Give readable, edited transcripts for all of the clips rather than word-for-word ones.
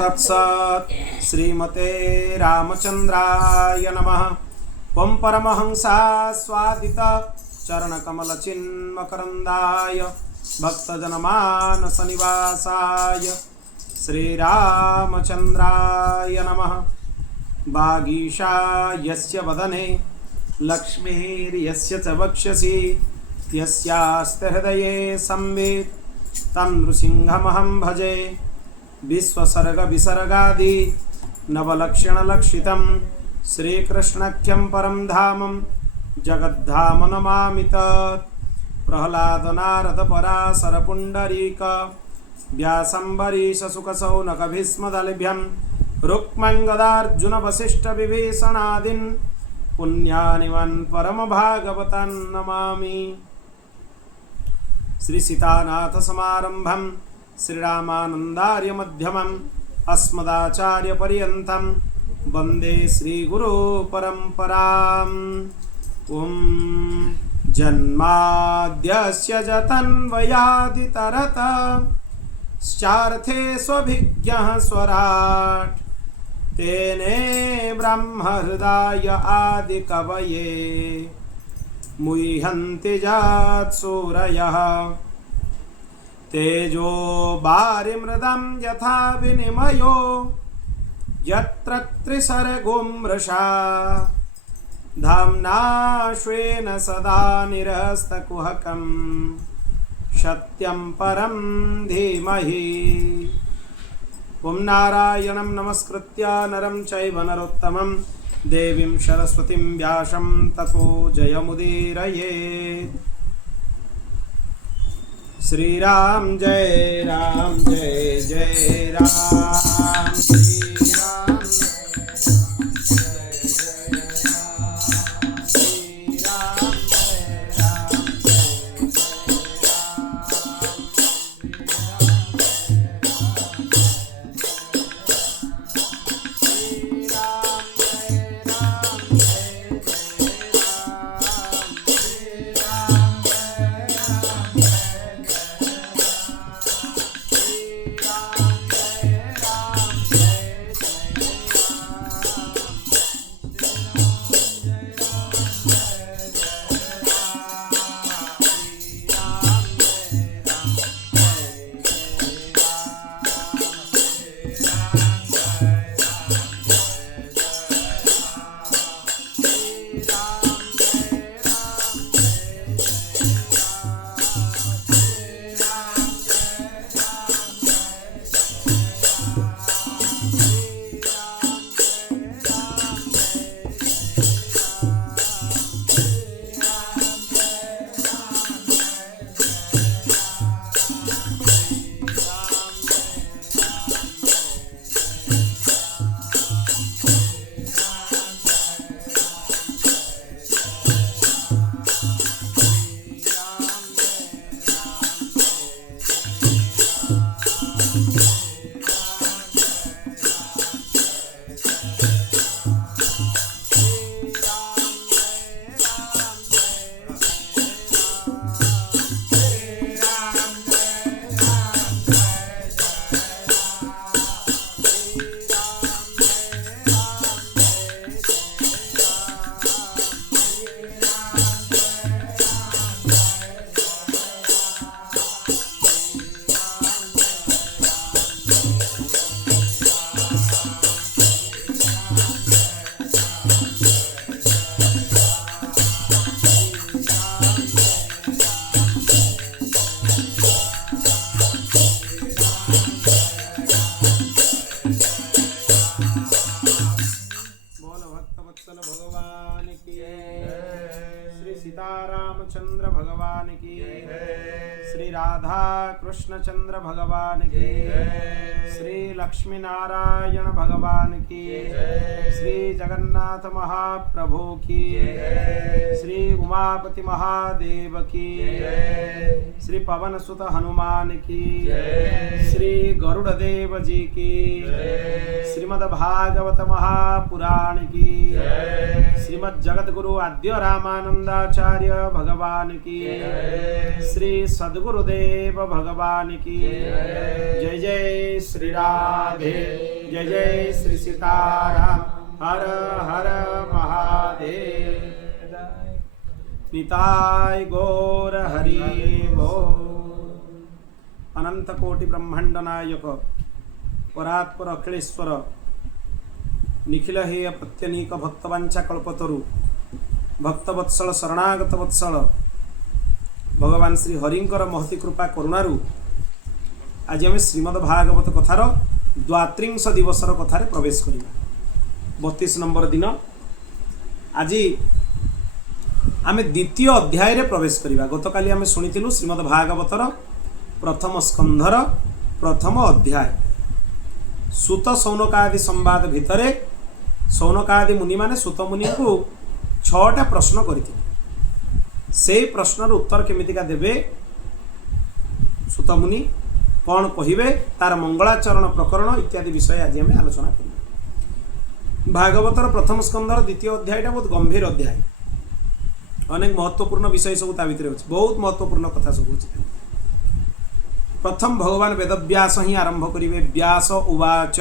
तत्सत् श्रीमते रामचंद्राय नमः। पं परमहंसा स्वादित चरणकमलचिन्मकरन्दाय भक्तजनमानसनिवासाय श्रीरामचंद्राय नमः। वागीशा यस्य वदने लक्ष्मीर्यस्य च वक्षसि यस्यास्ते हृदये संवित् तं नृसिंहमहं भजे। विश्वसर्गविसर्गादि नवलक्षणलक्षितं श्रीकृष्णाख्यं परं धामं जगद्धाम नमामि तत्। प्रह्लादनारदपराशरपुण्डरीक व्यासम्बरीशशुकशौनकभीष्मदलभ्यं रुक्मङ्गदार्जुनवसिष्ठविभीषणादीन् पुण्यानिवन् परमभागवतान् नमामि। श्री सीतानाथ समारंभं श्रीरामानन्दार्य मध्यमम् अस्मदाचार्य पर्यन्तं वन्दे श्रीगुरु परम्पराम्। ॐ जन्माद्यस्य जतन्वयादितरतश्चार्थे स्वभिज्ञः स्वराट् तेने ब्रह्महृदाय आदिकवये मुह्यन्ति यत्सूरयः। तेजो वारिमृदं यथा विनिमयो यत्र त्रिसर्गो मृषा धाम्ना स्वेन सदा निरस्तकुहकं सत्यं परं धीमहि। ॐ नारायणं नमस्कृत्य नरं चैव नरोत्तमं देवीं सरस्वतीं व्यासं ततो जयमुदीरयेत्। श्रीराम जय जय राम श्रीराम रामचंद्र भगवान की, श्री राधा कृष्णचंद्र भगवान की, श्री लक्ष्मी नारायण भगवान की, श्री जगन्नाथ महाप्रभु की, श्री उमापति महादेव की, श्री पवन सुत हनुमान की, श्री गरुड़ देव जी की, श्रीमद् भागवत महापुराण की, श्रीमद् जगत गुरु आद्य रामानंदाचार्य भगवान की, श्री सद्गुरुदेव भगवान की। जय जय श्री राम। महादेव। जय जय श्री सीताराम। हर हर महादेव। निताय गौर हरि बोल। अनंत कोटि ब्रह्मांड नायक परात्पर अखिलेश्वर निखिल हेय प्रत्यनीक भक्तवांछा कल्पतरु भक्तवत्सल शरणागत वत्सल भगवान श्री हरिंकर महती कृपा करुणारु आज आम श्रीमद्भागवत कथार द्वात्रिंश दिवसर कथार प्रवेश करिबा। 32 नंबर दिन आज आम द्वितीय अध्याय रे प्रवेश करिबा। गतकाली आम शुणिथिलु श्रीमद्भागवतर प्रथम स्कंधर प्रथम अध्याय। सूत सौनकादि संवाद भितरे सौनकादि मुनि माने सूत मुनि को 6टा प्रश्न करथिले। से प्रश्नर उत्तर केमितिका देबे सूत मुनि कौन कहिबे तार मंगलाचरण प्रकरण इत्यादि विषय आज आम आलोचना करिबा। भागवतर प्रथम स्कंधर द्वितीय अध्यायटा बहुत गंभीर अध्याय। अनेक महत्वपूर्ण विषय सब ता भितरे अछि। बहुत महत्वपूर्ण कथा सब अछि। प्रथम भगवान वेदव्यास ही आरंभ करिवे। व्यास उवाच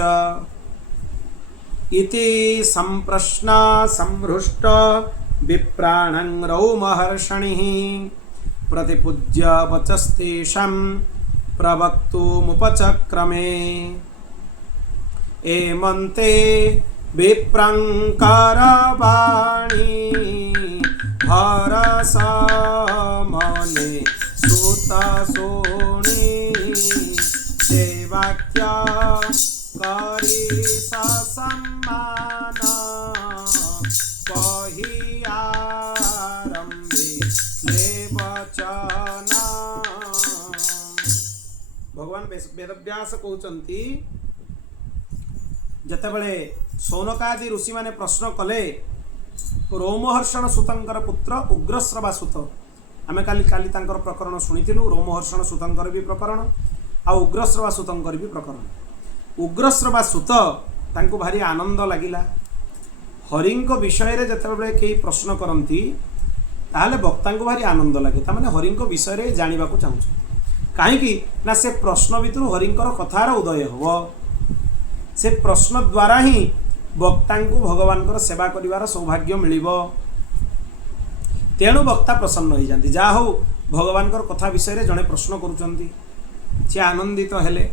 इति संप्रश्न संहृष्ट विप्राणं रौमहर्षणिः प्रतिपूज्य वचस्तेषां प्रवक्तुमुपचक्रमे एमन्ते विप्रंकारवाणी हरस मने सुतसोणी देवाख्या करी सम्मान कही आरंभे वचन। भगवान वेदव्यास कहउचंती जेतेबेले सौनकादि ऋषि माने प्रश्न कले रोमहर्षण सुतंकर पुत्र उग्रश्रवा सुत आमे काली तांकर प्रकरण शुणिथिलु। रोमहर्षण सुतंकर भी प्रकरण आ उग्रश्रवा सुतंकर भी प्रकरण। उग्रश्रवा सुत तांको भारी आनंद लागिला। हरिंक विषय रे जेतेबेले केही प्रश्न करंती ताहले वक्तांको भारी आनंद लागे। ता माने हरिंक विषय रे जानिबा को चाहूछ काहेकि ना से प्रश्न भितरु हरिंकर कथार उदय हो। से प्रश्न द्वारा ही वक्तांको भगवानकर सेवा करिवार सौभाग्य मिलिबो। तेणु वक्ता प्रसन्न हो जाती। जा हो भगवानकर कथा विषय रे जणे प्रश्न करूचंती से आनंदित हेले।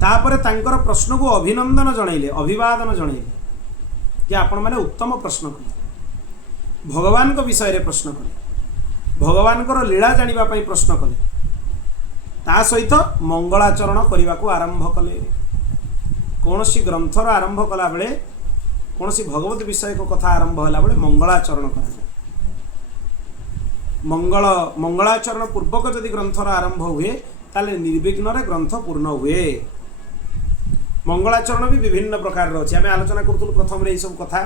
तापरे तांकर प्रश्न को अभिनंदन जणाइले अभिवादन जणाइले कि आपण माने उत्तम प्रश्न कले। भगवान को विषय रे प्रश्न कले। भगवानकर लीला जानिबा पई प्रश्न कले। ता सहित मंगलाचरण करिबा को आरंभ कले। कौनसी ग्रंथर आरंभ कला बेले कौनसी भगवत विषय को कथा आरंभ होला बेले मंगलाचरण करा। मंगलाचरण पूर्वक यदि ग्रंथर आरंभ हुए ताले निर्विघ्न रे ग्रंथ पूर्ण हुए। मंगलाचरण भी विभिन्न प्रकार रो अछि। आमे आलोचना करतुल प्रथम रे ई सब कथा।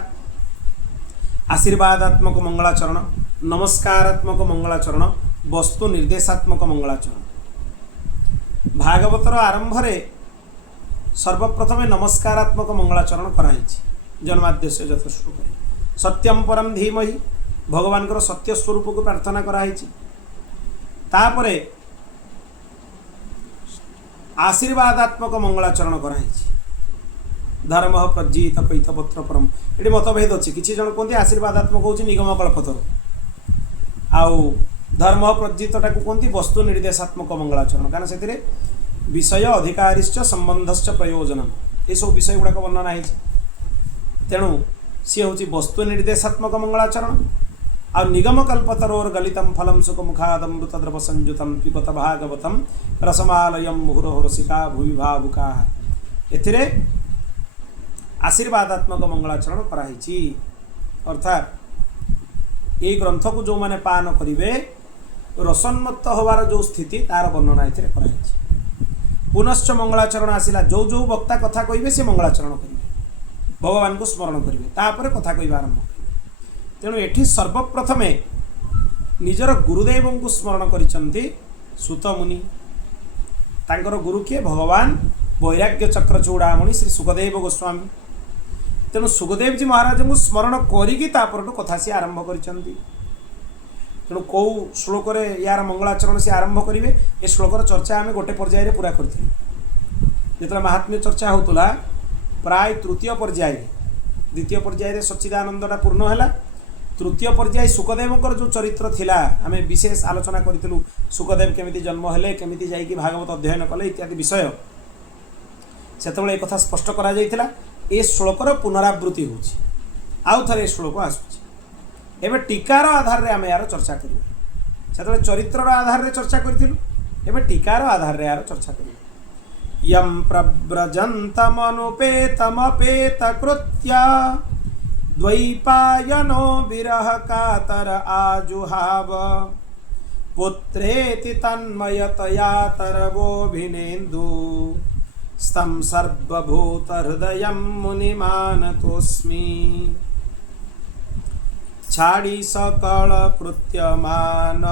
आशीर्वादात्मक मंगलाचरण, नमस्कारात्मक मंगलाचरण, वस्तु निर्देशात्मक मंगलाचरण। भागवतर आरंभ रे सर्वप्रथमे नमस्कारात्मक मंगलाचरण कराई। जन्माद्यस्य यथेष्ट करे सत्यम परम धीमहि भगवान को सत्य स्वरूप को प्रार्थना कराई। तापरे आशीर्वादात्मक मंगलाचरण कराई। धर्म प्रज्जित पैतपत्र परम ये मतभेद अच्छी। किसी जन कहते आशीर्वादात्मक हूँ निगम कल्पतर आउ धर्म प्रज्जितटा को कहते वस्तु निर्देशात्मक मंगलाचरण। कारण से विषय अधिकारिश्च संबंधश्च प्रयोजन ये सब विषय गुड़ाक वर्णना है। तेणु सी हूँ वस्तु निर्देशात्मक मंगलाचरण। आ निगम कल्पतरोर गलितम फलम सुख मुखादमृत द्रव संयुतम पिबत भागवतम रसमालयम मुहुरहुरसिका भूवि भावुका। एथिरे आशीर्वादात्मक मंगलाचरण कराई। अर्थात ये ग्रंथ को जो माने पान करिवे रसन्मुक्त होवार जो स्थिति तार वर्णना एथिरे कराई। पुनश्च मंगलाचरण आसिला जो जो वक्ता कथा कहिबे से मंगलाचरण करिवे भगवान को स्मरण करिवे तापर कथा कहिबा आरंभ करिवे। तेणु एठी सर्वप्रथमे निजर गुरुदेव को स्मरण करिसंती सूत मुनि। तांकर गुरु किए भगवान वैराग्य चक्र चूड़ामणि श्री सुखदेव गोस्वामी। तेणु सुखदेव जी महाराज को स्मरण करिकी तापर कथा सी आरंभ करिसंती। तेणु कौ श्लोक यार मंगलाचरण से आरंभ करेंगे। ये श्लोकर चर्चा आम गोटे पर्यायर पूरा करूँ। जो महात्म्य चर्चा होता प्राय तृतीय पर्याय द्वितीय पर्याय सच्चिदानंदटा पूर्ण है तृतीय पर्याय सुखदेव जो चरित्र थिला आम विशेष आलोचना करूँ सुखदेव केमिति जन्म हेले केमिति जाइए भागवत अध्ययन कले इत्यादि विषय से एक कथा स्पष्ट करा जाइथिला ए श्लोकर पुनरावृत्ति होछि आउ थरे श्लोक आसुछि एबे टीकार आधार रे आम यार चर्चा करिबा सेतबे चरित्रर आधार रे चर्चा करथिलु एबे टीकार आधार रे यार चर्चा करिबा यम प्रव्रजन्तमनुपेतमपेत कृत्या द्वैपायनो विरह कातर आजुहाव पुत्रेति तन्मयतया तरवोभिनेन्दु स्तं सर्वभूतहृदयं मुनिमानतोऽस्मि छाड़ी सकल कृत्यमान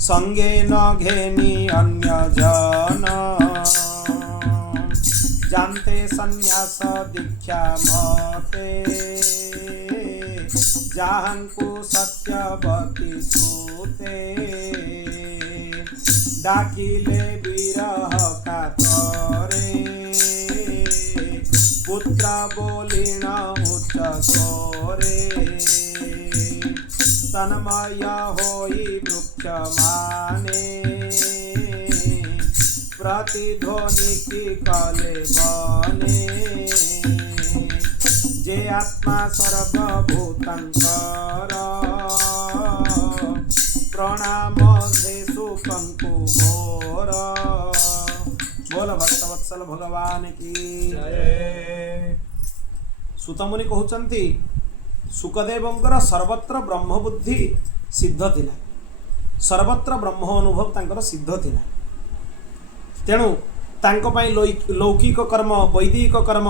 संगे न घेनी अन्य जन जानते संन्यास दीक्षा मते जाहंकु सत्यवती सूते डाकिले विरह कातरे पुत्र बोलिण उच्च सोरे तन्मय होई वृक्ष माने प्रतिध्वनि की कले बने जे आत्मा सर्वभूतंकर प्रणाम धेषु कंकु मोर बोल भक्तवत्सल भगवान की जय। सुतमुनि कहउचंती सुखदेवंकर सर्वत्र ब्रह्म बुद्धि सिद्ध थिला सर्वत्र ब्रह्म अनुभव तांकर सिद्ध थिला तेणु तांको पई लौकिक कर्म वैदिक कर्म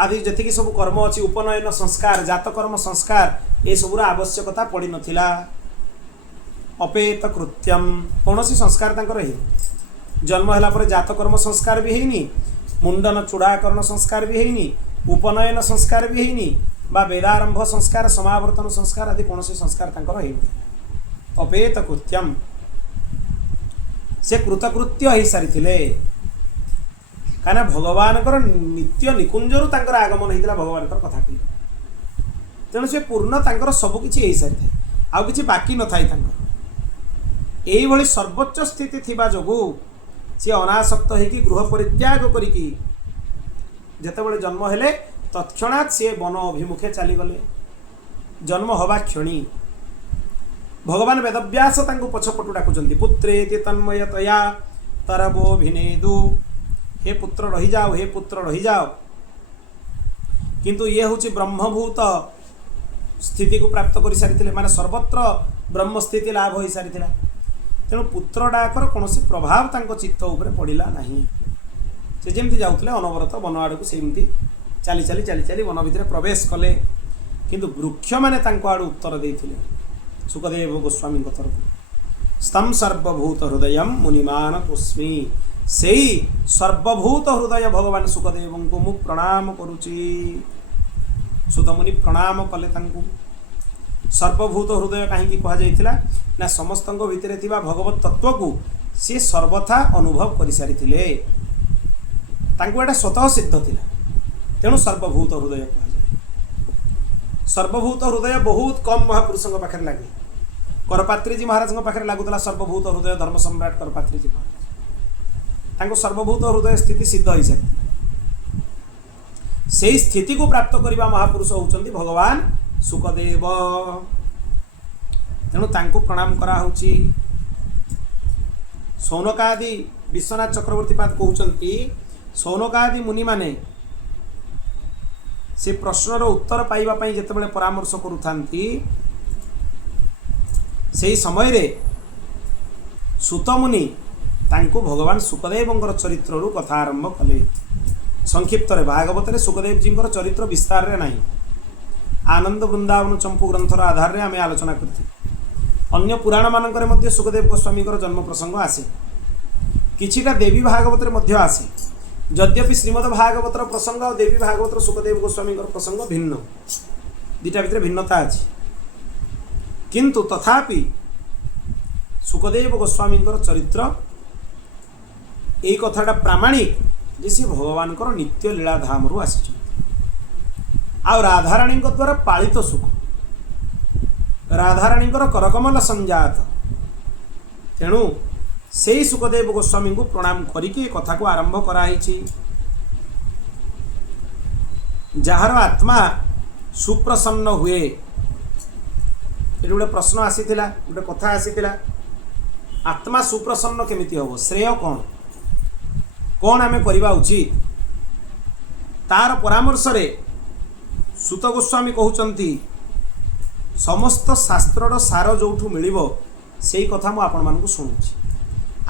आदि जतिक सब कर्म अछि उपनयन संस्कार जात कर्म संस्कार ए सबुर आवश्यकता पड़ी नथिला अपेत कृत्यम कौनसी संस्कार तांकर हे जन्म होला पर जात कर्म संस्कार भी हेनी मुंडन चूड़ाकरण संस्कार भी हेनी उपनयन संस्कार भी हेनी बा वेदारंभ संस्कार समावर्तन संस्कार आदि कौनसी संस्कार तांकर हेनी अपेत कृत्यम से कृतकृत्य हो सारी कहीं भगवान नित्य निकुंजरू तांकर आगमन होता भगवान कथा कह तेणु से पूर्ण तांकर सबकिछि हो सारी था आउ किछि बाकी न थाई तांकर एही भली सर्वोच्च स्थिति थिबा जोगु सी अनासक्त होगी गृह परित्याग करिकी जेतेबेले जन्म हेले तत्क्षणात् सी वन अभिमुखे चलीगले जन्म हवा क्षणी भगवान वेदव्यास तांको पछपटु डाकुचंती पुत्रेति तन्मयतया तरवोभिनेदु हे पुत्र रही जाओ हे पुत्र रही जाओ किंतु ये हूँ ब्रह्मभूत स्थिति को प्राप्त कर सारी माने सर्वत्र ब्रह्म स्थिति लाभ हो सारी तेणु पुत्र डाकर कौन प्रभाव तांको चित्त उपरे पड़ा ना से जमी जाऊे अनवरत वन आड़ को सेमती चली चली चली चली वन भितर प्रवेश कले किंतु वृक्ष माने तांको आड़ उत्तर देते सुखदेव गोस्वामी तरफ स्तम सर्वभूत हृदय मुनिमान तस्मी से सर्वभूत हृदय भगवान सुखदेव को मु प्रणाम करुची सुतमुनि प्रणाम कले तांको सर्वभूत हृदय कहीं कहुला ना समस्त भितर थिबा भगवत तत्व को सी सर्वथा अनुभव कर सारी एटा स्वतः सिद्ध थिला तेणु सर्वभूत हृदय कहुए सर्वभूत हृदय बहुत कम महापुरुषों पाखे लगे करपात्री जी महाराज पाखे लगुला सर्वभूत हृदय धर्म सम्राट करपात्री जी महाराज सर्वभूत हृदय स्थिति सिद्ध हो सारी से स्थिति को प्राप्त करने महापुरुष होउचंती भगवान सुखदेव तेणु तांको प्रणाम करा होउची सौनकादि विश्वनाथ चक्रवर्ती पाद कहउचंती सौनकादि मुनि माने से प्रश्नर उत्तर पाइबा पई जेतेबेले परामर्श करूथांती सेही समय रे सुतमुनि तांको भगवान सुखदेवंकर चरित्र रु कथा आरंभ कले संक्षिप्त रे भागवत रे सुखदेव जी चरित्र विस्तार रे नहीं आनंद वृंदावन चंपू ग्रंथर आधार रे आमे आलोचना करथि अन्य पुराण मानकरे मध्य सुखदेव गोस्वामी जन्म प्रसंग आसे किछिटा देवी भागवत रे मध्य आसे यद्यपि श्रीमद भागवतर प्रसंग और देवी भागवतर सुखदेव गोस्वामी प्रसंग भिन्न दुटा भितर भिन्नता अछि किंतु तथापि सुखदेव गोस्वामी चरित्र यही कथाटा प्रामाणिक जे सी भगवान नित्य लीला धाम रु आसी आ राधाराणी द्वारा पालित सुख राधाराणी करकमल संजात तेणु से सुखदेव गोस्वामी को प्रणाम करिके कथा को आरंभ कराई। जार आत्मा सुप्रसन्न हुए गोटे प्रश्न आसीथिला गोटे कथा आसीथिला आत्मा सुप्रसन्न केमिति हम श्रेय कौन कौन आम करवा उचित तार परामर्श रे सुत गोस्वामी कहउचंती समस्त शास्त्रर सार जोठू मिलिबो सेही कथा मु आपण मानकु सुनुछि।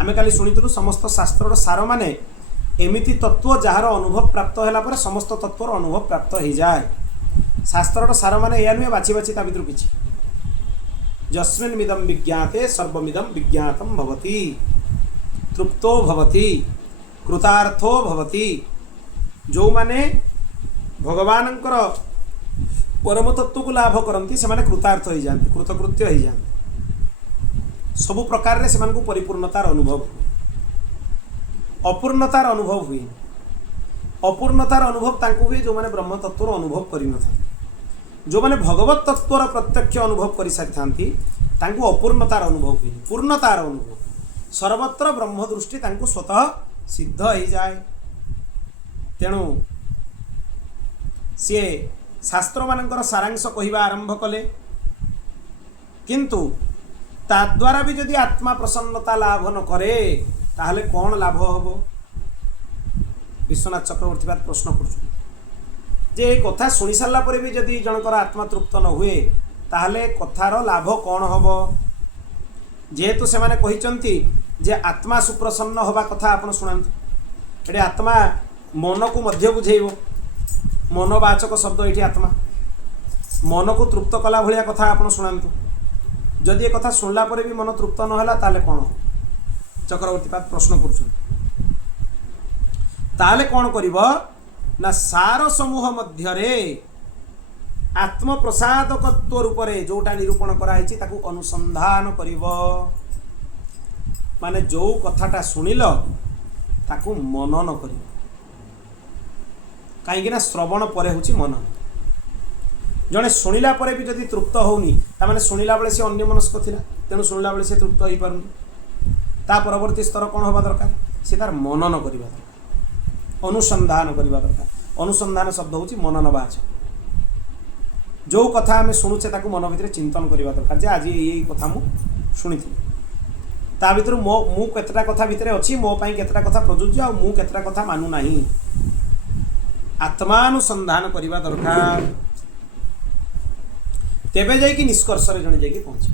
आमे काली सुनितलु समस्त शास्त्रर सार माने एमिति तत्व जार अनुभव प्राप्त होला पर समस्त तत्वर अनुभव प्राप्त हो जाए। शास्त्रर सार माने या नुहे बाछि बाछि ता भितर किछि जस्मिन् मिदं विज्ञाते सर्वमिदं विज्ञातं भवति तृप्तो भवति कृतार्थो भवति। जो माने भगवानंकर परम तत्व को लाभ करती से माने कृतार्थ हो जाते कृतकृत्य हो जाते सबु प्रकार रे से परिपूर्णतार अनुभव हुए अपूर्णतार अनुभव हुए अपूर्णतार अनुभव तांको हुए जो माने ब्रह्म तत्वर अनुभव करि न था जो माने भगवत तत्वर प्रत्यक्ष अनुभव करि सारिथांती तांको अपूर्णतार अनुभव हुए पूर्णतार अनुभव सर्वत्र ब्रह्म दृष्टि तांको स्वतः सिद्ध हो जाए। तेणु सी शास्त्र मानकर सारांश कहवा आरंभ कले किंतु ताद्वारा भी जदि आत्मा प्रसन्नता लाभ न करे ताहले कौन लाभ हम। विश्वनाथ चक्रवर्ती बात प्रश्न कर कथा शुणी सारा भी जदि जनकर आत्मा तृप्त न हुए ताहले कथार लाभ कौन हम। जेहेतु से माने कहिचंती जे आत्मा सुप्रसन्न होबा कथा आपण शुणांतु एटे आत्मा मन को मध्य बुझेइबो मनवाचक शब्द ये आत्मा मन को तृप्त कला भाया कथा आपण शुणांतु जदि ये कथा शुणला पर भी मन तृप्त न होला ताले कौन चक्रवर्ती पाद प्रश्न कर ताले कौन करिब ना सार समूह मध्यरे आत्म प्रसादकत्व रूप में जोटा निरूपण कराई ताकू अनुसंधान करिब माने जो कथाटा शुणिल ताकू मनन करिब कहीं श्रवण पर हूँ मनन जड़े शुणिला पर भी जदि तृप्त होनी तामाने शुणिला बेले से अन्य मनस्क थिला तेणु शुणिला बेले से तृप्त हो पारुनी ता परवर्ती स्तर कौन हवा दरकार से तार मनन करवा दरकार अनुसंधान करवा दरकार। अनुसंधान शब्द हूँ मनन बाच जो कथा आम शुणुचे ताकू मन भितर चिंतन करवा दरकार जे आज यही कथा मु शुणी ता भीतर मु केतटा कथा भितर अच्छी मो पाई केतटा कथा प्रযোज्य आ मु केतटा कथा मानु नाही आत्मानुसंधान करवा दरकार तेबे जाई कि निष्कर्ष रे जणे जाई कि पहुंचे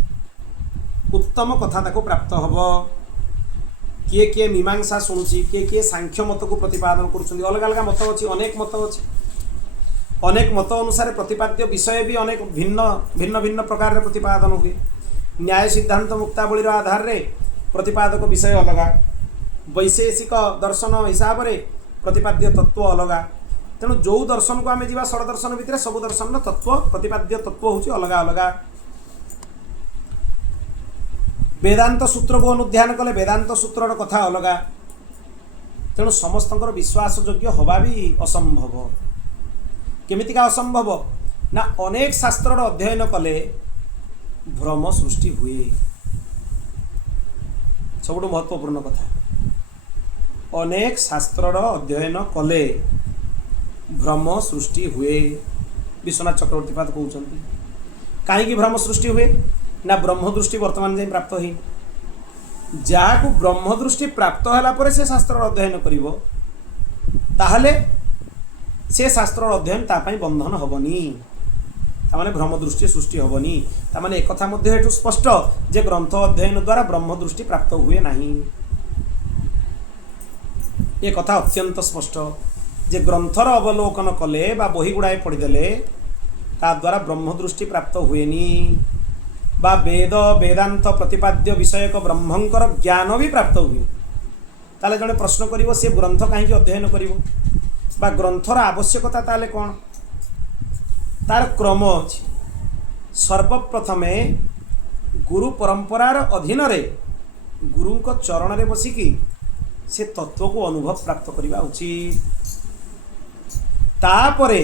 उत्तम कथा ताको प्राप्त हबो। किए किए मीमांसा शुणुची किए किए सांख्य मत को प्रतिपादन करुछंदी अलग अलग मत अछि अनेक मत अछि अनेक मत अनुसार प्रतिपाद्य विषय भी अनेक भिन्न भिन्न भिन्न प्रकार रे प्रतिपादन हुए। न्याय सिद्धांत मुक्तावली आधार रे प्रतिपादक विषय अलग वैशेषिक दर्शन हिसाब रे प्रतिपाद्य तत्व अलग तेणु जो दर्शन को आम जा षड दर्शन भितर सब दर्शन तत्व प्रतिपाद्य तत्व हूँ अलग अलग। वेदांत सूत्र को अनुध्यान कले वेदांत सूत्र कथा अलग तेणु समस्त विश्वास योग्य हवा भी असंभव। केमितिका असंभव ना अनेक शास्त्र अध्ययन कले भ्रम सृष्टि हुए सबुठ महत्वपूर्ण कथा अनेक शास्त्र अध्ययन कले भ्रम सृष्टि हुए। विश्वनाथ चक्रवर्ती पाद कहते कहीं भ्रम सृष्टि हुए ना ब्रह्म दृष्टि वर्तमान जाए प्राप्त ही जहाँ को ब्रह्म दृष्टि प्राप्त होला पर से शास्त्र अध्ययन करिवो ताहले से शास्त्र अध्ययन तापाई बंधन हबनी तामाने ब्रह्म दृष्टि सृष्टि हबनी तामाने एक कथा मध्ये हेतु स्पष्ट जे ग्रंथ अध्ययन द्वारा ब्रह्म दृष्टि प्राप्त हुए नहीं। ये कथा अत्यंत स्पष्ट जे ग्रंथर अवलोकन कले बा बही गुड़ाए पढ़ीदेले ता द्वारा ब्रह्म दृष्टि प्राप्त हुएनी बा वेद वेदांत प्रतिपाद्य विषयक ब्रह्मंकर ज्ञान भी प्राप्त हुए ताले जने प्रश्न करिवो से ग्रंथ कहीं अध्ययन करिवो बा ग्रंथर आवश्यकता ताले कौन तार क्रम अछि। सर्वप्रथमे गुरु परंपरार अधीन रे गुरु को चरण रे बसिकी से तत्व को अनुभव प्राप्त करवा उचित। तापरे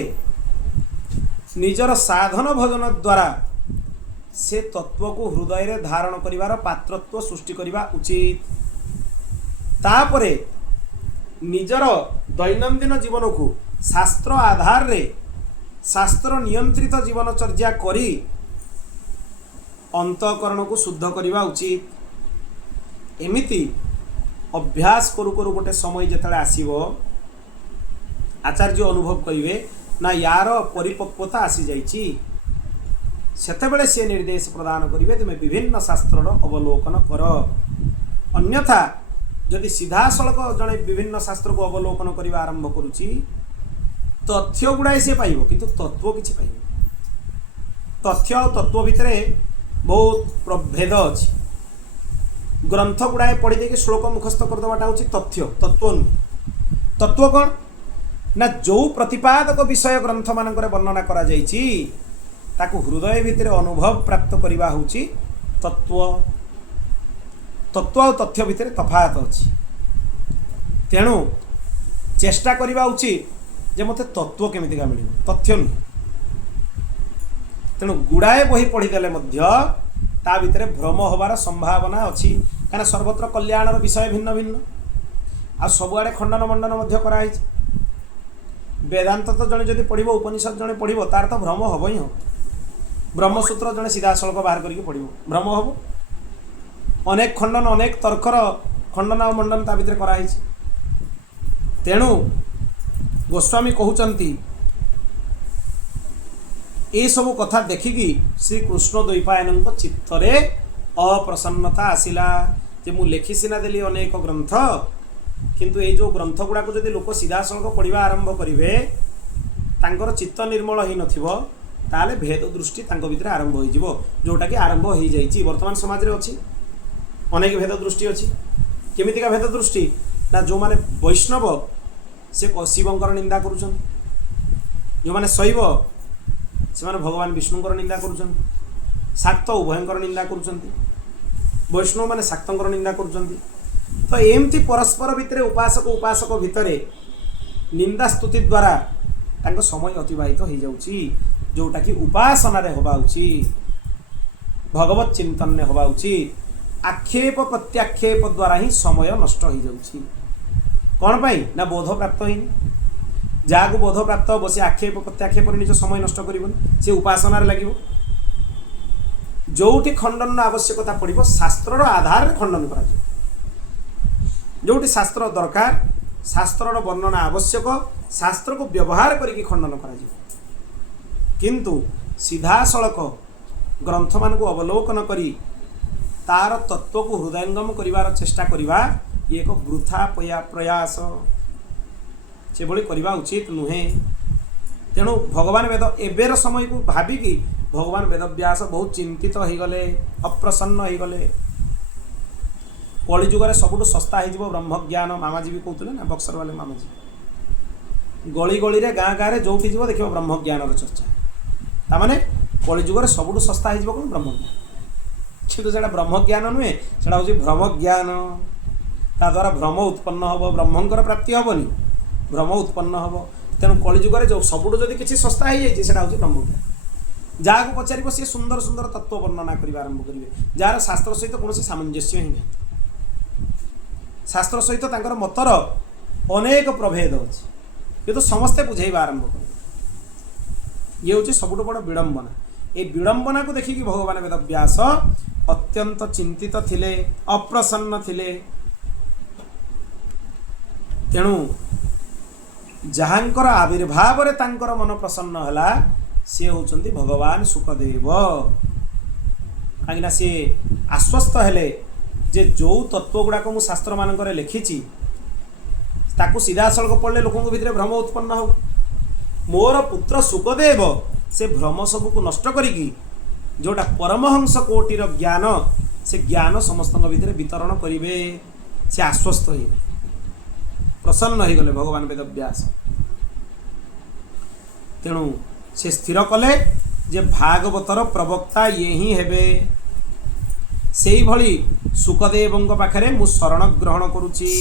निजर साधन भजन द्वारा से तत्व को हृदय रे धारण करिवार पात्रत्व सृष्टि करवा उचित। तापरे निजर दैनंदिन जीवन को शास्त्र आधार रे शास्त्र नियंत्रित जीवनचर्या करी अंतःकरण को शुद्ध करवा उचित। एमिति अभ्यास करू करू गोटे समय जेतले आसीबो आचार्य अनुभव करिवे ना यार परिपक्वता आसी जाइछि, सेतेबेले से निर्देश प्रदान करिवे तुमे विभिन्न शास्त्रर अवलोकन कर। अन्यथा जदि सीधा सड़क जड़े विभिन्न शास्त्र को अवलोकन करने आरंभ करुच्ची तथ्य गुड़ाए से पाइब किंतु तत्व किसी पाइब। तथ्य और तत्व भितर बहुत प्रभेद अच्छी। ग्रंथ गुड़ाए पढ़ी देखिए श्लोक मुखस्थ करदेवाटा हूँ तथ्य, तत्व नुह। तत्व कौन ना जो प्रतिपादक विषय ग्रंथ मानक वर्णना करा जाइछि ताकू हृदय भितर अनुभव प्राप्त करवा हूँ तत्व। तत्व और तथ्य भितर तफात अच्छी। तेणु चेष्टा करवा उचित जे मते तत्व केमितिका मिलिବ, तथ्य नुह। तेणु गुड़ाए बही पढ़ीदेले ता भितर भ्रम होबार संभावना अच्छी। कहीं सर्वत्र कल्याणर विषय भिन्न भिन्न आ सबुआड़े खंडन मंडन मध्य कराई। वेदांत तो जड़े जदि पढ़ो उपनिषद जड़े पढ़ो तार तो भ्रम हम ही हम। ब्रह्मसूत्र जड़े सीधा सड़क बाहर करके पढ़ो भ्रम हम। अनेक खंडन अनेक तर्कर खंडन और मंडन ता भितर कराई। तेणु गोस्वामी कहउचंती ये सब कथा देखिकी श्री कृष्ण द्वैपायन चित्तरे अप्रसन्नता आसिला जे मु लेखि सिना देली अनेक ग्रंथ किंतु ये जो ग्रंथ गुड़ा को जदि लोक सीधा सड़क पढ़ा आरंभ करेंगे तांकर चित्त निर्मल हो नथिबो ताले भेद दृष्टि तांको भितर आरंभ हो जिवो, जोटा कि आरंभ हो जाइछि। वर्तमान समाज रे अछि अनेक भेद दृष्टि अछि। केमितिका भेद दृष्टि ना जो माने वैष्णव से शिवंकर निंदा करुछन, जो माने शैव से माने भगवान विष्णुंकर निंदा करुछन, शाक्त उभयंकर निंदा करुछन, वैष्णव माने शाक्तंकर निंदा करुछन। तो एमती परस्पर भितर उपासक उपासक भितर निंदा स्तुति द्वारा तांको समय अतिबाहित हो जाउछि, जोटा कि उपासना रे होबा उचित, भगवत चिंतन ने होबा उचित। आक्षेप प्रत्याक्षेप द्वारा ही समय नष्ट हो जाउछि। कौन पाई ना बोध प्राप्त होनी। जहाँ को बोध प्राप्त हो से आक्षेप प्रत्याक्षेप निज समय नष्ट कर से उपासना लगे। जोटी खंडन आवश्यकता पड़ो शास्त्र आधार खंडन कर, जोटी शास्त्र दरकार शास्त्र वर्णना आवश्यक शास्त्र को व्यवहार करके खंडन कर। किंतु सीधा सड़क ग्रंथ मान को अवलोकन करी तार तत्व को हृदयंगम करिवार चेष्टा करिवा ये एक वृथा प्रयास से भली करवा उचित नुहे। तेणु भगवान वेद एबेर समय को भाविकी भगवान वेदव्यास बहुत चिंतित हो गले, अप्रसन्न हो गले। कलिजुग सबुठ सस्ता हो ब्रह्म ज्ञान। मामाजी भी कहते ना बक्सर वाले मामाजी गली गली रे गाँ गाँव जो जीव देख ब्रह्म ज्ञान चर्चा ताने कलिजुग सबुठ सस्ता हो कौन ब्रह्म ज्ञान। किंतु से ब्रह्म ज्ञान नुहे से हूँ भ्रम ज्ञान। ता द्वारा भ्रम उत्पन्न हम, ब्रह्मंकर प्राप्ति हेनी, भ्रम उत्पन्न हम। तेणु कलिजुग जो सबुठ जदि किसी सस्ता हो जाए हूँ ब्रह्म ज्ञान। जहाँ को पचार सी सुंदर सुंदर तत्व वर्णना करने आरंभ करेंगे जार शास्त्र सहित कौन सामंजस्य ही नहीं। शास्त्र सहित तांकर मतर अनेक प्रभेद अच्छे किंतु समस्ते बुझेबा आरंभ कर। ये हूँ सबुठ बड़ विडंबना। ये विडंबना को देखिकी भगवान वेदव्यास अत्यंत चिंतित थिले, अप्रसन्न थिले। तेणु जहाँकर आविर्भाव रे तांकर मन प्रसन्न हला सी होचंती भगवान सुखदेव। कहीं सी आश्वस्त हेले जे जो तत्व गुड़ाक मु शास्त्र मानक लिखी ताकू सीधा सड़क पढ़ले लोकों भितर भ्रम उत्पन्न हो। मोर पुत्र सुखदेव से भ्रम सबू को नष्ट करिकी जोटा परमहंस कोटिर ज्ञान से ज्ञान समस्त भितर वितरण करेंगे से आश्वस्त हो प्रसन्न हो गले भगवान वेदव्यास। तेणु से स्थिर कले जे भागवतर प्रवक्ता ये ही हेबे। से भली सुखदेव पाखरे मु शरण ग्रहण करुची।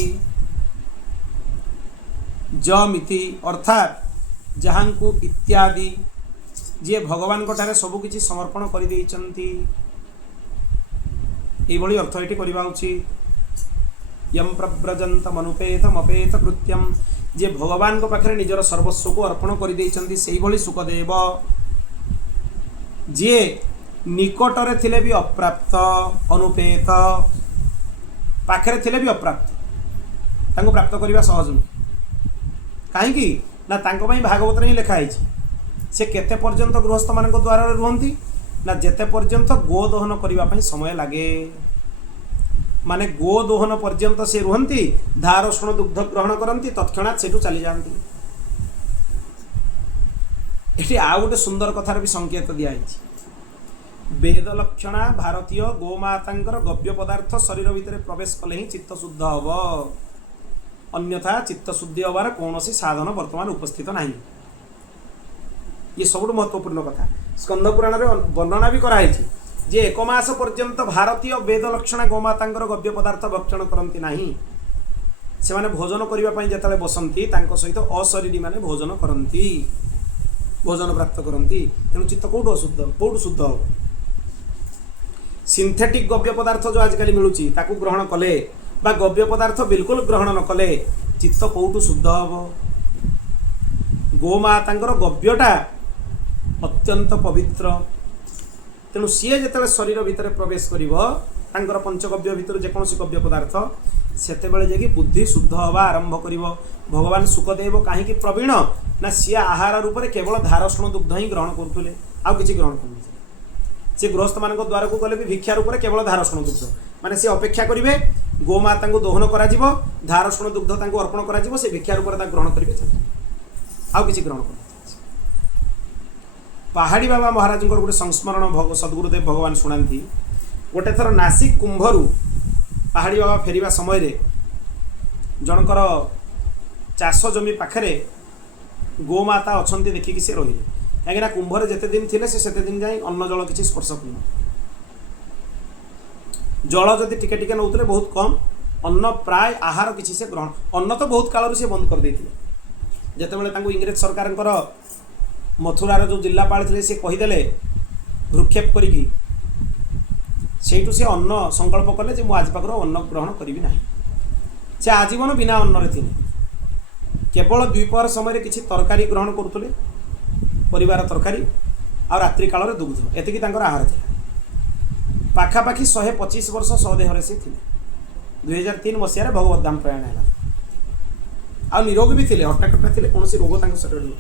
जमिति अर्थात जहाँ को इत्यादि जी भगवान ठारे सबकि समर्पण कर ये अर्थ ये करवा उचित। यम प्रव्रजंतम अनुपेतम अपेत कृत्यम जे भगवान को पाखे निजर सर्वस्व को अर्पण कर सुखदेव जे निकटरे थिले भी अप्राप्त अनुपेत पाखे थिले भी अप्राप्त तांको प्राप्त करने सहज नुह कहीं ना भागवत ही लिखाई से केते पर्यंत गृहस्थ मान द्वारा रुहति ना जेते पर्यंत गोदोहन करने समय लगे माने गोदोहन पर्यंत से रुहति धारषण दुग्ध ग्रहण करती तत्क्षणात से चली जाती। ये आउ गोटे सुंदर कथार भी संकेत दिखाई वेद लक्षणा भारतीय गोमाता गव्य पदार्थ शरीर भितर प्रवेश कले ही चित्त शुद्ध हम अन्यथा चित्त शुद्धि हबार कौन साधन वर्तमान उपस्थित नहीं। ये सब महत्वपूर्ण कथा स्कंद पुराण में वर्णना भी कराई जे एक मास पर्यंत भारतीय वेद लक्षणा गोमाता गव्य पदार्थ भक्षण करती नहीं से माने भोजन करने जिते बसंती सहित अशरीरी माने भोजन करती भोजन प्राप्त करती तेणु चित्त कौटू अशुद्ध कौटू शुद्ध हम सिंथेटिक गव्य पदार्थ जो आजिकल मिलूची ताकू ग्रहण कले बा गव्य पदार्थ बिल्कुल ग्रहण न कले चित्त कौटू शुद्ध हम। गोमाता गव्यटा अत्यंत पवित्र तेणु सी जो शरीर भितर प्रवेश कर पंचगव्य भितर जेकोसी गव्य पदार्थ सेते जाकि बुद्धि शुद्ध हवा आरंभ कर भगवान सुखदेव कहीं प्रवीण ना सी आहार रूप में केवल धारषण दुग्ध ही ग्रहण करुले आउ कि ग्रहण कर सी गृहस्थ मान द्वार को गले भी भिक्षा रूप में केवल धारषण दुग्ध माने सी अपेक्षा करेंगे गोमाता दोहन कर धारषण दुग्ध अर्पण कर भिक्षा रूप में ग्रहण करेंगे आउ कि ग्रहण कर। पहाड़ी बाबा महाराज गोटे संस्मरण सद्गुरुदेव भगवान शुणाती गोटे थर नासिक कुंभरू पहाड़ी बाबा फेरिया समय जनकर चाष जमी पाखे गोमाता अच्छा देखिकी से रही कहीं कुंभर जिते दिन थे से दिन जाए अन्न जल किसी स्पर्श कर जल जदि टिके टिके नौते बहुत कम अन्न प्राय आहार किसी से ग्रहण अन्न तो बहुत काल से बंद कर देते जितेबाला इंग्रेज सरकार मथुरार जो जिलापाल थे सी कहीदे भ्रूक्षेप करी से अन्न संकल्प कले आज पाखर अन्न ग्रहण करी ना से आजीवन बिना अन्न थे केवल द्विपहर समय किसी तरकारी ग्रहण करुले परिवार तरकारी आ रात्रि काल दुग्ध एतिकी आहार था पाखापाखि 125 वर्ष सदेह से 2003 मसीह भगवत धाम प्रयाण है आ निरोग भी थे हट्टाकट्टा थे कौन रोग शरीर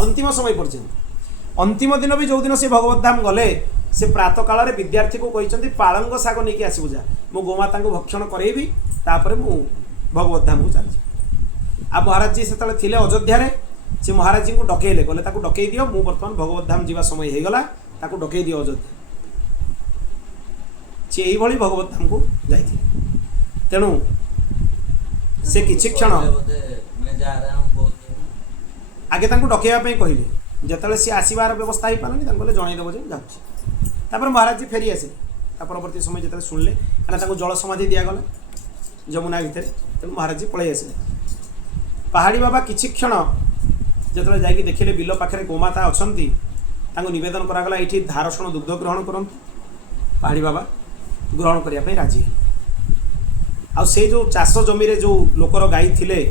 अंतिम समय पर्यंत अंतिम दिन भी जो दिन से भगवत धाम गले से प्रातः काल विद्यार्थी को कहते पालंग शाग नहीं आसबू जा मो गोमाता भक्षण करेबी तापर मु भगवत धाम को चली आ महाराज जी से थे अयोध्या से महाराज जी को डकैले कहले डकई दियो मु बर्तमान भगवत धाम जीवा समय हो गला डकई दियो अयोध्या से यही भगवत धाम को जाइए तेणु से किछि क्षण आगे डकैवाई कहले जिते सी आसबार व्यवस्था हो पारानी जनईदेव जे जाऊँगी महाराज जी फेरी आसे परवर्ती समय जो शुणिले कहीं जल समाधि दिगला जमुना भितर तेणु महाराज जी पलि आसे पहाड़ी बाबा किछि क्षण जो जाकि देखिले बिल पाखे गोमाता अच्छा नवेदन करागला ये धारषण दुग्ध ग्रहण करूँ पहाड़ी बाबा ग्रहण करने राजी आ से जो चाष जमी जो लोकर गाई थिले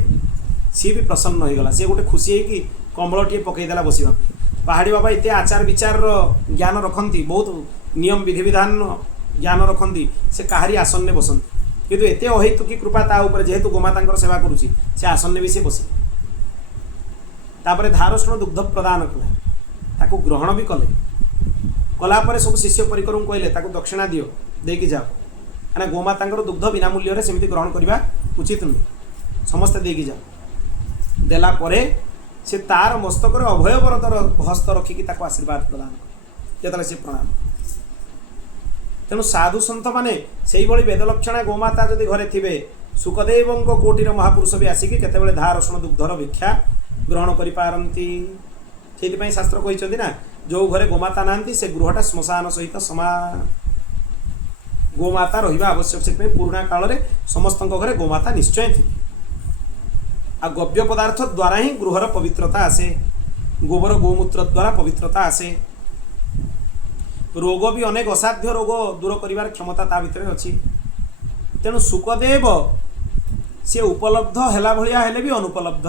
सी भी प्रसन्न होगला सी गोटे खुशी है कि कंबल टे पकईदेला बसवा पहाड़ी बाबा इतने आचार विचार ज्ञान रखती बहुत नियम विधि विधान ज्ञान रखती से कहारी आसन में बसती किंतु एत अहेतुकी कृपा ता जेहेतु गोमाता सेवा करुच्ची से आसन भी से बसी तापर धारषण दुग्ध प्रदान कला ग्रहण भी कले कलापर सब शिष्य परिकर कहले दक्षिणा दियो देकी जाओ कहीं गोमाता दुग्ध बिना मूल्य सेमती ग्रहण करने उचित नुहे समस्ते देकी जाओ देला परे से तार मस्तक अभय वरदर हस्त रखिकी आशीर्वाद प्रदान जो से प्रणाम तेणु साधु सन्त मैंने से वेदलक्षणा गोमाता जदि घरे थे सुखदेव कोटिर महापुरुष भी आसिकी केतेबेले धारषण दुग्धर भिक्षा ग्रहण करिपारंती से शास्त्र कहते ना जो घरे गोमाता नांती से गृहटा श्मशान सहित समान गोमाता रहा आवश्यक से पुराणा काल में समस्त घरे गोमाता निश्चय थी आ गव्य पदार्थ द्वारा ही गृहर पवित्रता आसे, गोबर गोमूत्र द्वारा पवित्रता आसे। रोग भी अनेक असाध्य रोग दूर करिवार क्षमता ता भितर अछि। तेणु सुखदेव से उपलब्ध हेला भलिया हेले भी अनुपलब्ध,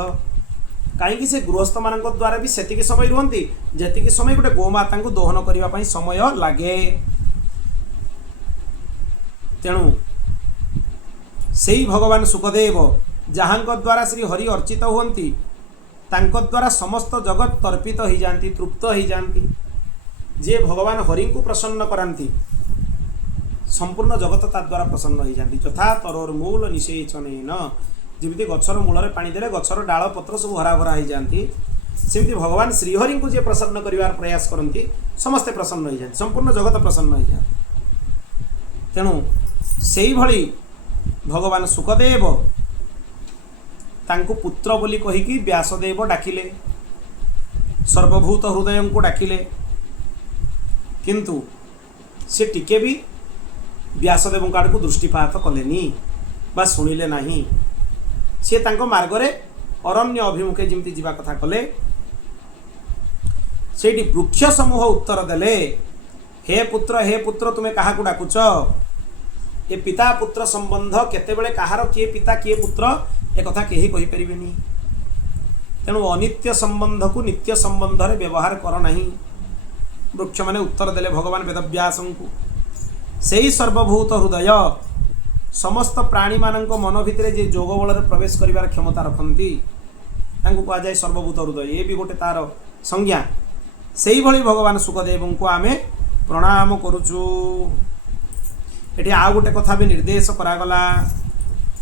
कहीं से गृहस्थ मान द्वारा भी सेतिकी समय रुहंती जेतिकी समय गोटे गोमाता को दोहन करने ପାଇଁ समय लागे। तेणु सेई भगवान सुखदेव जहाँ द्वारा श्री हरि अर्चित हुंती तांको द्वारा समस्त जगत तर्पित हो जाती, तृप्त हो जाती। जे भगवान हरि को प्रसन्न कराती संपूर्ण जगत ता द्वारा प्रसन्न हो जाती। यथा तरोर मूल निषेचन, जमी गचर मूल पानी देले गचर डाल पत्र सब हरा भरा हो जाती, सेमती भगवान श्रीहरि को जे प्रसन्न करिवार प्रयास करती समस्ते प्रसन्न हो जाती, संपूर्ण जगत प्रसन्न हो जाती। तेणु सेई भली भगवान सुखदेव तांको पुत्र बोली कहीकि व्यासदेव डाकिले, सर्वभूत हृदय को डाकिले, किंतु से टिके भी व्यासदेव आड़ को दृष्टिपात कलेनी बा शुणिले नहीं। से तांको मार्गरे अरण्य अभिमुखे जमती जीवा कथा कले। सेठी वृक्ष समूह उत्तर देले, हे पुत्र तुम्हें क्या डाकुच? ये पिता पुत्र संबंध केतेबेले कहार किए पिता किए पुत्र एक कथा केही कहि परिबेनी। तेणु अनित्य संबंध को नित्य संबंध रे व्यवहार कर नहीं। वृक्ष माने उत्तर देले भगवान वेदव्यास को, सेई सर्वभूत हृदय समस्त प्राणी मानक मन भितर जे जोग बल प्रवेश करिवार क्षमता रखती तांको कहा जाए सर्वभूत हृदय। ये भी गोटे तार संज्ञा। सेई भली भगवान सुखदेव को आमे प्रणाम करुचु। एटी आ गोटे कथा भी निर्देश करागला,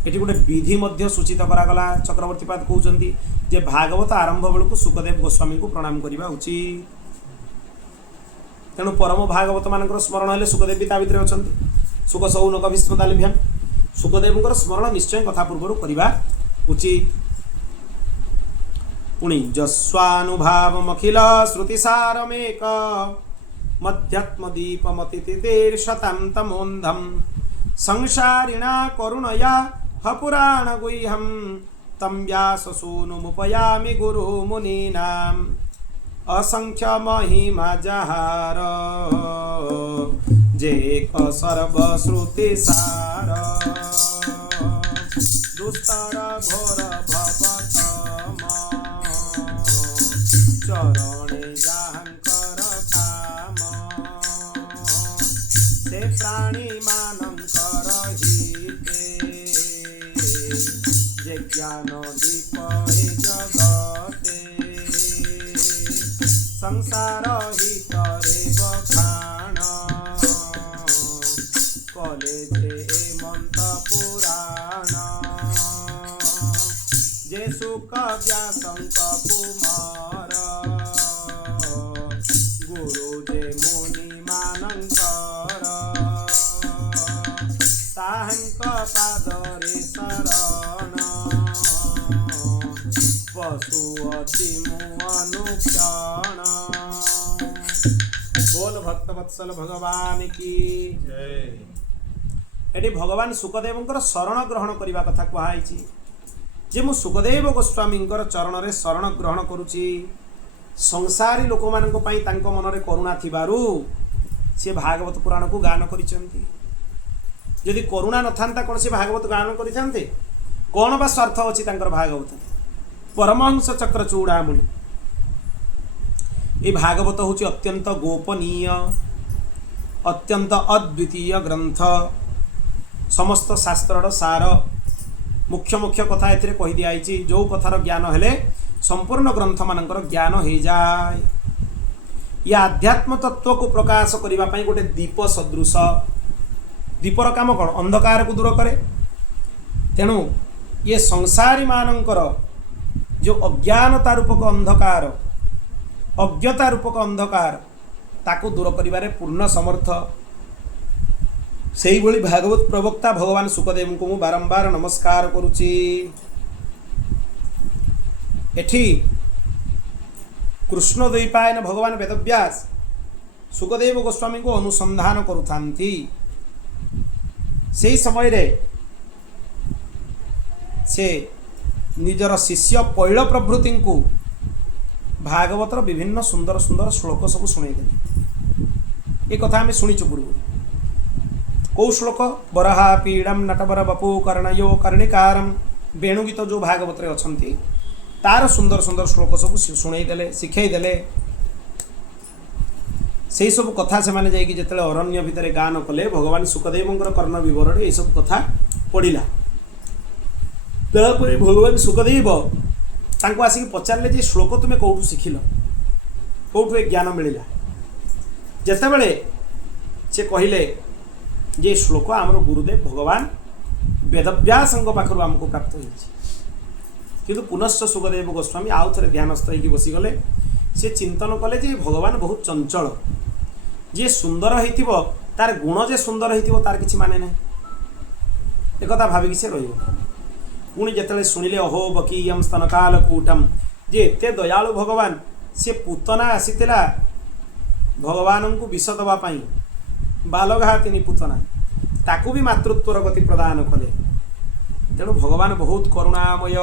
एटी गोटे विधि मध्य सूचित करागला। चक्रवर्तीपाद कहउचंती जे भागवत आरंभ बेलू सुखदेव गोस्वामी को प्रणाम करवा उचित। तेणु परम भागवत मानकर स्मरण हेले सुखदेव भी ता भितर अछंती। सुख सौनक भीष्मतालिभ्याम सुखदेव स्मरण निश्चय कथा पूर्व करवा उचित। पुणी जस्वानुभावमखिल श्रुतिसारमेक मध्यात्मदीपमतितीर्षतां तमोन्धं संसारिणा करुणया हपुराण गुह्यं तं व्याससूनुमुपयामि गुरुमुनीनाम् असंख्य महिमा जहार जेक सर्वश्रुतिसार दुस्तर घोर भवतम चरणे जाहंकर काम से प्राणी मानंकर हिते जे ज्ञान दीप हे जगते संसार ही करे बखाण कले जे मंत पुराण जे सुख व्यासंक कुमार गुरु जे मुनि मानंकर ताहंक पादरे शरण पशु अति अनुक्षण। बोल भक्तवत्सल भगवान की जय। एटी भगवान सुखदेव शरण ग्रहण करने कथा कहुई जे मु सुखदेव गोस्वामी चरण रे शरण ग्रहण करुची। संसारी लोक मान मन रे करुणा थिबारु से भागवत पुराण को गान करिसेंती। यदि करुणा न थांता कौन से भागवत गान करिसेंते? कौन बा स्वार्थ अछि तांकर भागवत? परमहंस चक्र चूड़ामणि ये भागवत हूँ अत्यंत गोपनीय अत्यंत अद्वितीय ग्रंथ। समस्त शास्त्र सार मुख्य मुख्य कथा एथिरे कहि दियाइछि। जो कथार ज्ञान हेले संपूर्ण ग्रंथ मानकर ज्ञान हो जाए। ये आध्यात्म तत्व को प्रकाश करने पाई गोटे दीप सदृश। दीपर काम कौन? अंधकार को दूर करे। तेणु ये संसारी मानकर जो अज्ञानता रूपक अंधकार अज्ञता रूपक अंधकार ताको दूर करिबारे पूर्ण समर्थ। सेही भली भागवत प्रवक्ता भगवान सुखदेव को बारंबार नमस्कार करुची। एठी कृष्ण द्वैपायन भगवान वेदव्यास सुखदेव गोस्वामी को अनुसंधान करुथांती। सेही समय रे से निजर शिष्य पैल प्रभृति को भागवतर विभिन्न सुंदर सुंदर श्लोक सब शुणेदेले। एक कथा आम शुणीचु पूर्व। कौ श्लोक? बरहा पीड़म नटवर बपु कर्णयो कर्णिकारम वेणुगीत जो भागवत अच्छा तार सुंदर सुंदर श्लोक सब शुणेदेले शिखईदेले। से सब कथा से माने जाइए जिते अरण्य भितर गान कले भगवान सुखदेव कर्ण विवरण ये सब कथा पढ़ला। तापर भगवान सुखदेव तांको आसिक पचारे जे श्लोक तुम्हें कौटू शिखिल कौटू ए ज्ञान मिलला। जितेबले से कहले जे श्लोक आमर गुरुदेव भगवान वेदव्यास पाखु आमको प्राप्त हो। किंतु पुनश्च सुखदेव गोस्वामी आउ थे ध्यानस्थ हो बसीगले। से चिंतन कले जे भगवान बहुत चंचल, जी सुंदर हो तार गुण जे सुंदर हो तार किसी माने ना। एक भाविक से रही पुणी जिते शुणिले अहो बकीयम स्तनकाल कूटम जे एते दयालु भगवान से पूतना आसीला भगवान को विष दवाई बालघा तीन पूतना ताकू भी मातृत्वर गति प्रदान कले। तेणु भगवान बहुत करुणामय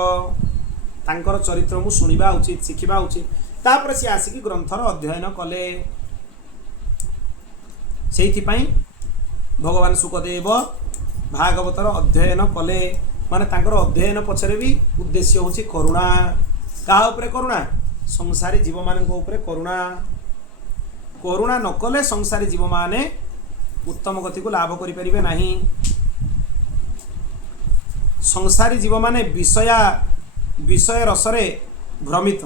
तांकर चरित्र मु शुणा उचित शिखा उचित। तापर सी आसिक ग्रंथर अध्ययन कले। से भगवान सुखदेव भागवतर अध्ययन कले माने तांकर अध्ययन पछरे भी उद्देश्य होची करुणा। का उपरे करुणा? संसारी जीव मानक उपरे करुणा। करुणा न कले संसारी जीव माने उत्तम गति को लाभ करि परिबे नाही। संसारी जीव माने विषय रसरे भ्रमित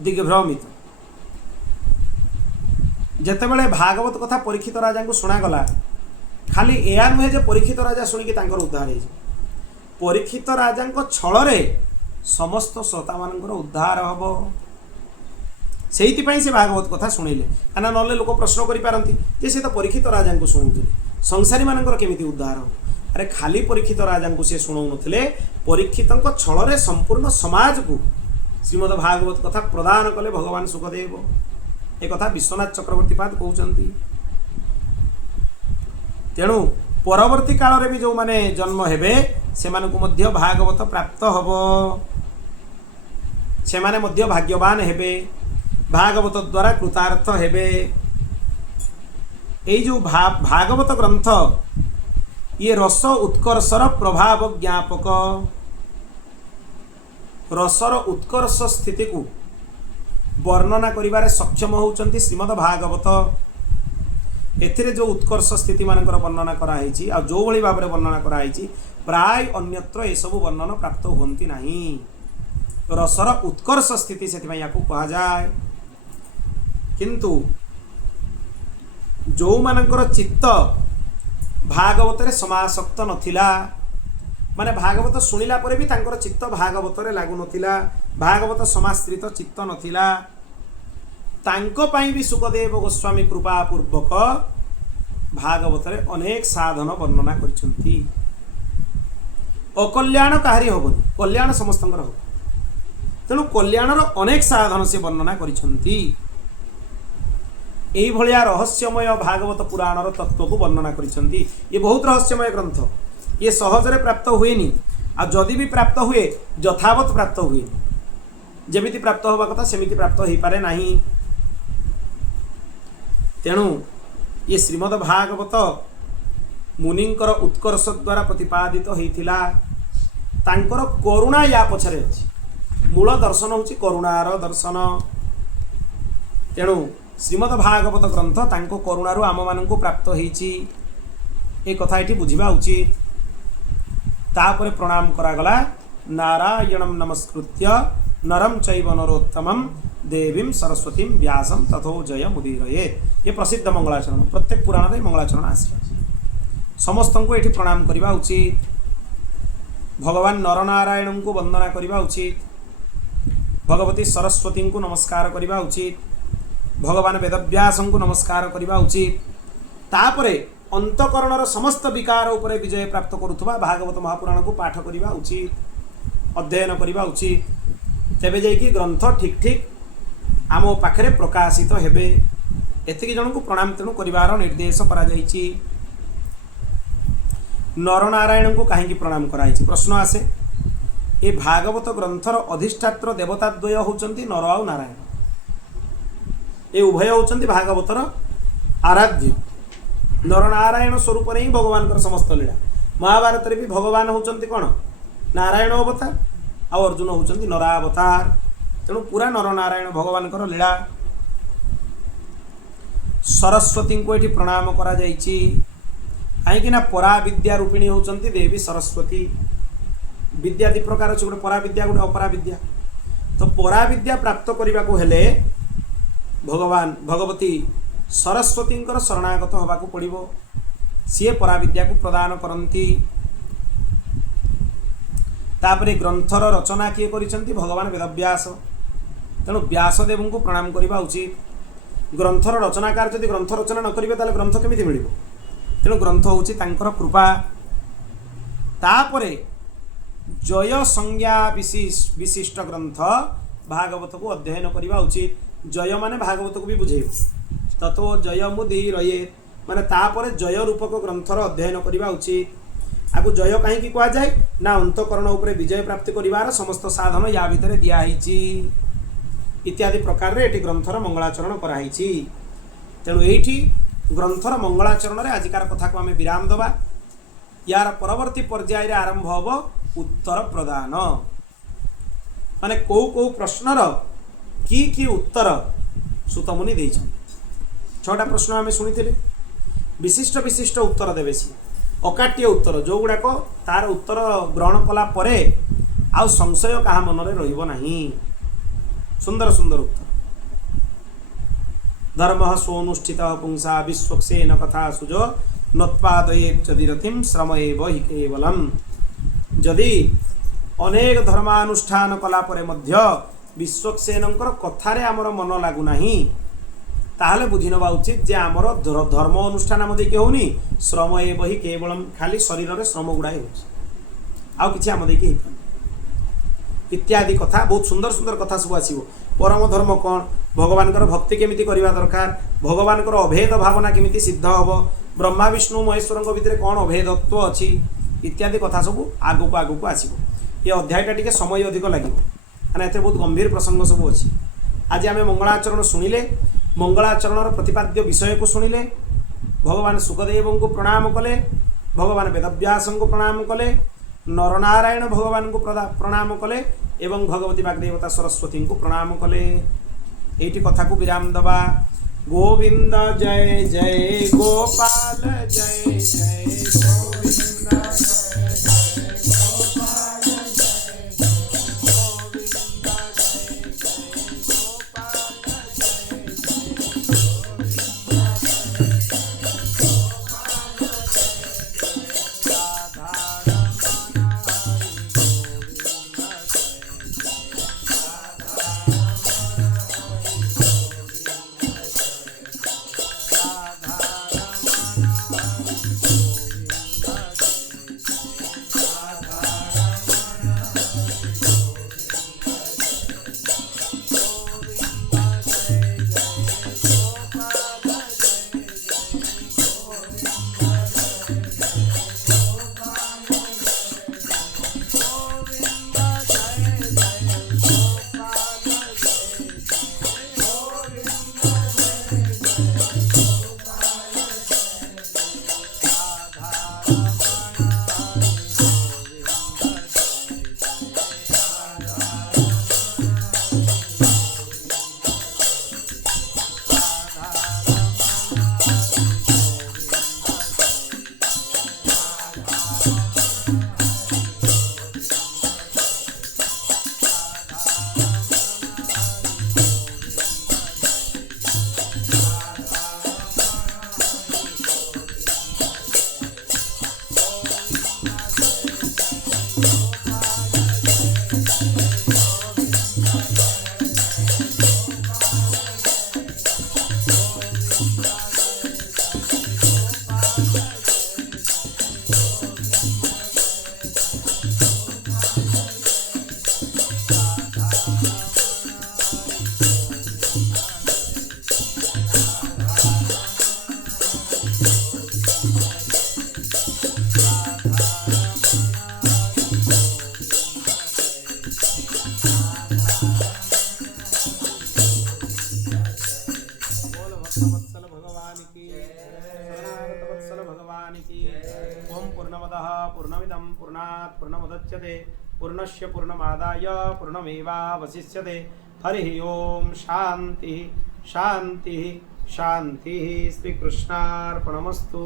दिग्भ्रमित। जेतेबेले भागवत कथा परीक्षित राजा को शुणागला खाली एया नुहे जे परीक्षित राजा शुणिकी तांकर उद्धार हो। परीक्षित राजा छल समस्त श्रोता मानकर उद्धार हम। से भागवत कथा शुणिले कहना ना लोक प्रश्न करें से तो परीक्षित राजा को शुणुले संसारी मानकर केमिति उद्धार हम। अरे खाली परीक्षित राजा को सी शुणु नथिले परीक्षित छल संपूर्ण समाज को श्रीमद भागवत कथा प्रदान कले भगवान सुखदेव। एक कथा विश्वनाथ चक्रवर्ती पाद कहते। तेणु परवर्ती काल रे भी जो माने जन्म हेबे से मानकु मध्य भागवत प्राप्त हबो। से माने मध्य भाग्यवान हेबे भागवत द्वारा कृतार्थ हेबे। एई जो भागवत ग्रंथ ये रस उत्कर्षर प्रभाव ज्ञापक। रसर उत्कर्ष स्थिति को वर्णना करिबारे सक्षम होउचंती श्रीमद भागवत। एथिरे जो उत्कर्ष स्थिति मानकर वर्णना कराई आ जो भली भाव वर्णना कराई प्राय अन्यत्र ये सब वर्णन प्राप्त होती नहीं। रसर उत्कर्ष स्थिति से कहा जाए। किंतु जो मानकर चित्त भागवत रे समासक्त नथिला माने भागवत शुणिला परे भी तांकर चित्त भागवत रे लागु नथिला भागवत समाश्रित चित्त नथिला तांको पाई भी सुखदेव गोस्वामी कृपा पूर्वक भागवत रे अनेक साधन वर्णना करछंती। अकल्याण काहारी होबनी कल्याण समस्तंकर हो। तेणु कल्याणर अनेक साधन से वर्णना करछंती। एई भलिया रहस्यमय भागवत पुराणर तत्व को वर्णना करछंती। ये बहुत रहस्यमय ग्रंथ। ये सहजरे प्राप्त हुएनी आ जदि भी प्राप्त हुए यथावत प्राप्त हुए जेमिति प्राप्त होबा कथा सेमिति प्राप्त हो पारे नाही। तेणु ये श्रीमद भागवत मुनिंकर उत्कर्ष द्वारा प्रतिपादित होइथिला। तांकर करुणा या पछरे अछि। मूल दर्शन होछि करुणार दर्शन। तेणु श्रीमद भागवत ग्रंथ तांको करुणारु आम माननकु प्राप्त होइछि। ए कथा एठी बुझिबा उचित। तापरे प्रणाम करागला नारायणं नमस्कृत्य नरं चैव नरोत्तमं देवीं सरस्वतीं व्यासं तथो जय मुदीरयेत्। ये प्रसिद्ध मंगलाचरण प्रत्येक पुराण रे मंगलाचरण आसे समस्त को एठी प्रणाम करबा उचित। भगवान नरनारायण को वंदना करबा उचित। भगवती सरस्वती को नमस्कार करबा उचित। भगवान वेदव्यास को नमस्कार करबा उचित। तापरे अंतकरणर समस्त विकार उपरे विजय प्राप्त करुथबा भागवत महापुराण को पाठ करबा उचित अध्ययन करबा उचित। तेबे जाइकी ग्रंथ ठीक ठीक आम पाखरे प्रकाशित हेबे। एतिकी जन को प्रणाम तेणु करिवार निर्देश करा जाइछि। नरनारायण को कहीं प्रणाम कराई प्रश्न आसे ए भागवत ग्रंथर अधिष्ठात्र देवताद्वय होचंती नर आ नारायण। ए उभय होचंती भागवतर आराध्य। नर नारायण स्वरूप ही भगवान समस्त लीला। महाभारत भी भगवान होचंती कौन नारायण अवतार आ अर्जुन होचंती नरावतार। तेणु पूरा नर नारायण भगवान लीला। सरस्वती को ये प्रणाम करा जाइछि कहीं परा विद्या रूपिणी होचंती देवी सरस्वती। विद्या दि प्रकार अच्छे गोटे परा विद्या गोटे अपरा विद्या। तो परा विद्या प्राप्त करने को हेले भगवान भगवती सरस्वती शरणागत होगा पड़ो। सी परा विद्या को प्रदान करती। तापरे ग्रंथर रचना किए करिसेंती भगवान वेदव्यास। तेणु व्यासदेव को प्रणाम करने उचित। ग्रंथर रचनाकार जदि ग्रंथ रचना न करेंगे ताले ग्रंथ केमिति मिलिबो। तेणु ग्रंथ होची तांकर कृपा। तापरे जय संज्ञा विशिष्ट ग्रंथ भागवत को अध्ययन करने उचित। जय माने भागवत को भी बुझेब। ततो जय मुदि रहे माने तापरे जय रूपक ग्रंथर अध्ययन करने उचित। आगु जय कहीं कह जाए ना अंतकरण उपरे विजय प्राप्ति करिवार समस्त साधन या भितर दियाहिछि इत्यादि प्रकार रे ग्रंथर मंगलाचरण कराई। तेणु ये ग्रंथर मंगलाचरण रे आजिकार कथा को आम विराम दबा। यार परवर्ती पर्याय आरंभ हम उत्तर प्रदान। माने कौ प्रश्नर की उत्तर सुतमुनि देइछन। 6टा प्रश्न आम शुणी विशिष्ट विशिष्ट उत्तर देवे सी अकाट्य उत्तर जो गुड़ाक तार उत्तर ग्रहण कला परे आउ संशय कहा मनरे रहिबो नाही। सुंदर सुंदर उत्तर। धर्म स्वनुष्ठित पुंसा विश्वक्सेन कथा सुजो नोत्पादयेत् चदिरथिं श्रम एव हि केवलम। जदि अनेक धर्मानुष्ठान कला परे मध्य विश्वक्सेनंकर कथारे आमर मन लागू नाही ताहले बुझी नवा उचित जे आमर धर्म अनुष्ठान आम देके होनी श्रम एव हि केवलम। खाली शरीर रे श्रम गुड़ाए हो आउ किछि आम देके हेतन इत्यादि कथा बहुत सुंदर सुंदर कथा सब आसीबो। परम धर्म कौन भगवान भक्ति केमिति करवा दरकार भगवान अभेद भावना केमिति सिद्ध हम ब्रह्मा विष्णु महेश्वर भितर कौन अभेदत्व अच्छी इत्यादि कथा सब आगु को आसीबो। ये अध्यायटा टिके समय अधिक लगे मैंने एते बहुत गंभीर प्रसंग सब अच्छी। आज आम मंगलाचरण शुणिले मंगलाचरण प्रतिपाद्य विषय को शुणिले भगवान सुखदेव को प्रणाम कले भगवान वेदव्यास को प्रणाम कले नरनारायण भगवान को प्रणाम कले एवं भगवती वाग्देवता सरस्वती को प्रणाम कले। एटी कथा को विराम दबा। गोविंद जय जय गोपाल जय जय गोविंद जय जय गोपाल जय जय गोविंद जय जय गोपाल जय जय की शरणागत वत्सल भगवान की ओम पूर्णमदः पूर्णमिदं पूर्णात् पूर्णमुदच्यते पूर्णस्य पूर्णमादाय पूर्णमेवावशिष्यते हरि ओम शांति शांति शांति श्री कृष्णार्पणमस्तु।